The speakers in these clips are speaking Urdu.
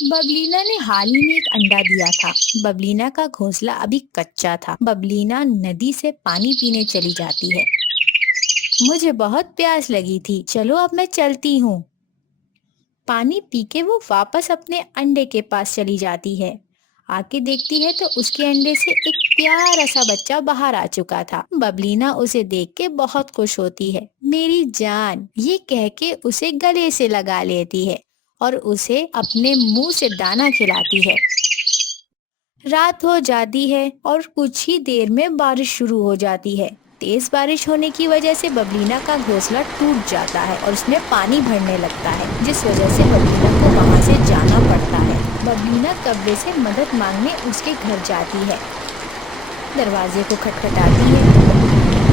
ببلینا نے حال ہی میں ایک انڈا دیا تھا۔ ببلینا کا گھونسلہ ابھی کچا تھا۔ ببلینا ندی سے پانی پینے چلی جاتی ہے۔ مجھے بہت پیاس لگی تھی، چلو اب میں چلتی ہوں۔ پانی پی کے وہ واپس اپنے انڈے کے پاس چلی جاتی ہے۔ آ کے دیکھتی ہے تو اس کے انڈے سے ایک پیارا سا بچہ باہر آ چکا تھا۔ ببلینا اسے دیکھ کے بہت خوش ہوتی ہے۔ میری جان، یہ کہہ کے اسے گلے سے لگا لیتی ہے اور اسے اپنے منہ سے دانا کھلاتی ہے۔ رات ہو جاتی ہے اور کچھ ہی دیر میں بارش شروع ہو جاتی ہے۔ تیز بارش ہونے کی وجہ سے ببلینا کا گھونسلہ ٹوٹ جاتا ہے اور اس میں پانی بھرنے لگتا ہے، جس وجہ سے ببلینا کو وہاں سے جانا پڑتا ہے۔ ببلینا کبے سے مدد مانگنے اس کے گھر جاتی ہے۔ دروازے کو کھٹکھٹاتی ہے۔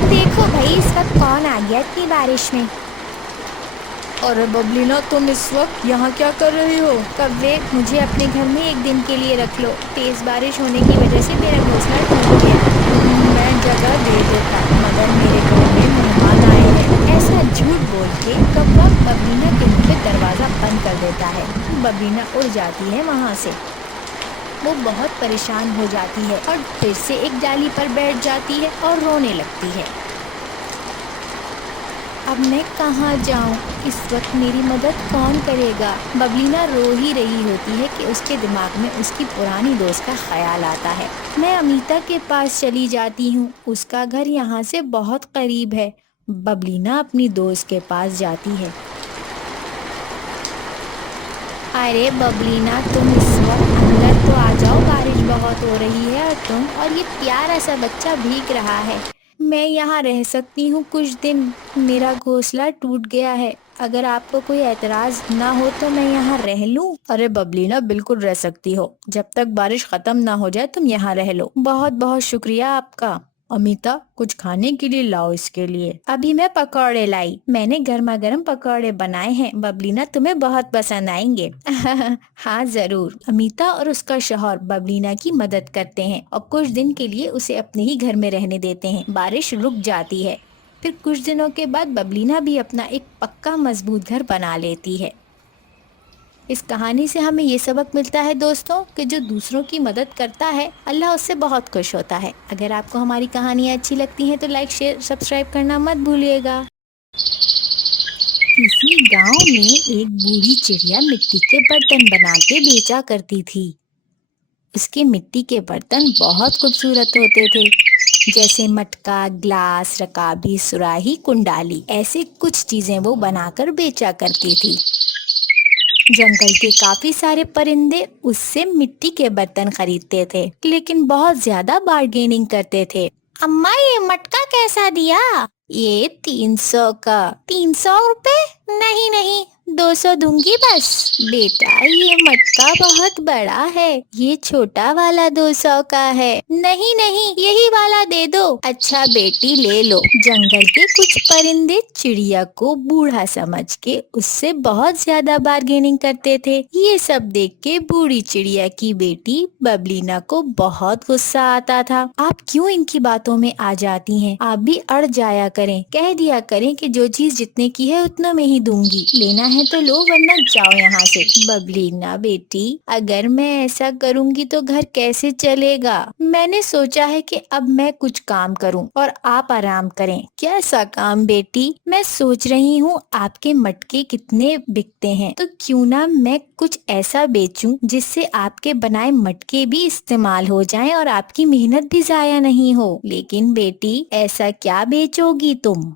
دیکھو بھائی، اس وقت کون آ گیا اتنی بارش میں؟ ارے ببلینا، تم اس وقت یہاں کیا کر رہی ہو؟ کبے، مجھے اپنے گھر میں ایک دن کے لیے رکھ لو، تیز بارش ہونے کی وجہ سے میرا گھونسلہ ٹوٹ گیا۔ میں جگہ دے دیتا، مگر میرے گھر میں مہمان آئے ہیں۔ ایسا جھوٹ بول کے کوا ببلینا کے منہ پہ دروازہ بند کر دیتا ہے۔ ببلینا اڑ جاتی ہے وہاں سے۔ وہ بہت پریشان ہو جاتی ہے اور پھر سے ایک ڈالی پر بیٹھ جاتی ہے اور رونے لگتی ہے۔ اب میں کہاں جاؤں؟ اس وقت میری مدد کون کرے گا؟ ببلینا رو ہی رہی ہوتی ہے کہ اس کے دماغ میں اس کی پرانی دوست کا خیال آتا ہے۔ میں امیتا کے پاس چلی جاتی ہوں، اس کا گھر یہاں سے بہت قریب ہے۔ ببلینا اپنی دوست کے پاس جاتی ہے۔ ارے ببلینا، تم اس وقت اندر تو آ جاؤ، بارش بہت ہو رہی ہے اور یہ پیارا سا بچہ بھیگ رہا ہے۔ میں یہاں رہ سکتی ہوں کچھ دن، میرا گھونسلہ ٹوٹ گیا ہے، اگر آپ کو کوئی اعتراض نہ ہو تو میں یہاں رہ لوں؟ ارے ببلینا، بالکل رہ سکتی ہو، جب تک بارش ختم نہ ہو جائے تم یہاں رہ لو۔ بہت بہت شکریہ آپ کا۔ امیتا، کچھ کھانے کے لیے لاؤ اس کے لیے۔ ابھی میں پکوڑے لائی، میں نے گرما گرم پکوڑے بنائے ہیں، ببلینا تمہیں بہت پسند آئیں گے۔ ہاں ضرور۔ امیتا اور اس کا شوہر ببلینا کی مدد کرتے ہیں اور کچھ دن کے لیے اسے اپنے ہی گھر میں رہنے دیتے ہیں۔ بارش رک جاتی ہے، پھر کچھ دنوں کے بعد ببلینا بھی اپنا ایک پکا مضبوط گھر بنا لیتی ہے۔ اس کہانی سے ہمیں یہ سبق ملتا ہے دوستوں کہ جو دوسروں کی مدد کرتا ہے، اللہ اس سے بہت خوش ہوتا ہے۔ اگر آپ کو ہماری کہانیاں اچھی لگتی ہیں تو لائک، شیئر، سبسکرائب کرنا مت بھولیے گا۔ کسی گاؤں میں ایک بوڑھی چڑیا مٹی کے برتن بنا کے بیچا کرتی تھی۔ اس کے مٹی کے برتن بہت خوبصورت ہوتے تھے، جیسے مٹکا، گلاس، رکابی، سراہی، کنڈالی، ایسے کچھ چیزیں وہ بنا کر بیچا کرتی تھی۔ جنگل کے کافی سارے پرندے اس سے مٹی کے برتن خریدتے تھے، لیکن بہت زیادہ بارگیننگ کرتے تھے۔ اماں، یہ مٹکا کیسا دیا؟ یہ 300 کا۔ 300 روپے؟ نہیں نہیں، 200 دوں گی بس۔ بیٹا، یہ مٹکا بہت بڑا ہے، یہ چھوٹا والا 200 کا ہے۔ نہیں نہیں، یہی والا دے دو۔ اچھا بیٹی، لے لو۔ جنگل کے کچھ پرندے چڑیا کو بوڑھا سمجھ کے اس سے بہت زیادہ بارگیننگ کرتے تھے۔ یہ سب دیکھ کے بوڑھی چڑیا کی بیٹی ببلینا کو بہت غصہ آتا تھا۔ آپ کیوں ان کی باتوں میں آ جاتی ہیں؟ آپ بھی اڑ جایا کریں، کہہ دیا کریں کہ جو چیز جتنے کی ہے اتنا میں ہی دوں گی، لینا ہے تو لو ورنہ جاؤ یہاں سے۔ ببلینا بیٹی، اگر میں ایسا کروں گی تو گھر کیسے چلے گا؟ میں نے سوچا ہے کہ اب میں کچھ کام کروں اور آپ آرام کریں۔ کیسا کام بیٹی؟ میں سوچ رہی ہوں آپ کے مٹکے کتنے بکتے ہیں، تو کیوں نہ میں کچھ ایسا بیچوں جس سے آپ کے بنائے مٹکے بھی استعمال ہو جائیں اور آپ کی محنت بھی ضائع نہیں ہو۔ لیکن بیٹی، ایسا کیا بیچو گی تم؟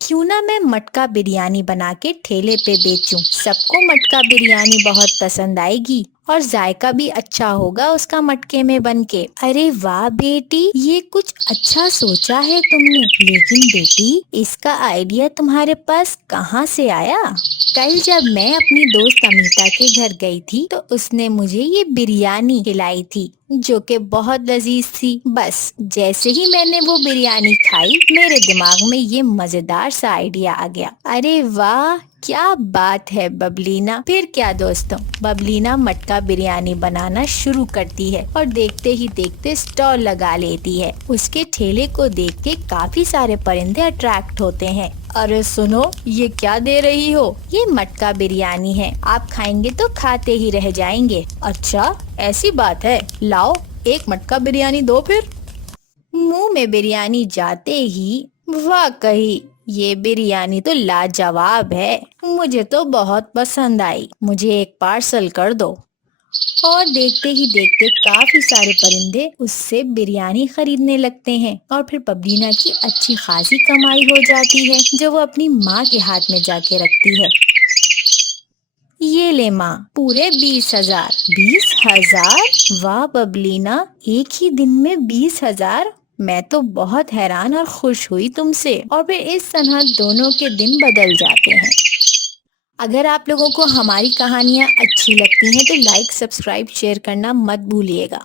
کیوں نہ میں مٹکا بریانی بنا کے ٹھیلے پہ بیچوں، سب کو مٹکا بریانی بہت پسند آئے گی اور ذائقہ بھی اچھا ہوگا اس کا مٹکے میں بن کے۔ ارے واہ بیٹی، یہ کچھ اچھا سوچا ہے تم نے، لیکن بیٹی اس کا آئیڈیا تمہارے پاس کہاں سے آیا؟ کل جب میں اپنی دوست امیتا کے گھر گئی تھی تو اس نے مجھے یہ بریانی کھلائی تھی جو کہ بہت لذیذ تھی۔ بس جیسے ہی میں نے وہ بریانی کھائی، میرے دماغ میں یہ مزیدار سا آئیڈیا آ گیا۔ ارے واہ، کیا بات ہے ببلینا! پھر کیا دوستوں، ببلینا مٹکا بریانی بنانا شروع کرتی ہے اور دیکھتے ہی دیکھتے اسٹال لگا لیتی ہے۔ اس کے ٹھیلے کو دیکھ کے کافی سارے پرندے اٹریکٹ ہوتے ہیں ارے سنو، یہ کیا دے رہی ہو؟ یہ مٹکا بریانی ہے، آپ کھائیں گے تو کھاتے ہی رہ جائیں گے۔ اچھا ایسی بات ہے، لاؤ ایک مٹکا بریانی دو پھر۔ منہ میں بریانی جاتے ہی واقعی یہ بریانی تو لاجواب ہے، مجھے تو بہت پسند آئی، مجھے ایک پارسل کر دو۔ اور دیکھتے ہی دیکھتے کافی سارے پرندے اس سے بریانی خریدنے لگتے ہیں، اور پھر پبلینا کی اچھی خاصی کمائی ہو جاتی ہے جو وہ اپنی ماں کے ہاتھ میں جا کے رکھتی ہے۔ یہ لے ماں، پورے 20,000۔ 20,000! واہ ببلینا، ایک ہی دن میں 20,000! میں تو بہت حیران اور خوش ہوئی تم سے۔ اور پھر اس طرح دونوں کے دن بدل جاتے ہیں۔ اگر آپ لوگوں کو ہماری کہانیاں اچھی لگتی ہیں تو لائک، سبسکرائب، شیئر کرنا مت بھولیے گا۔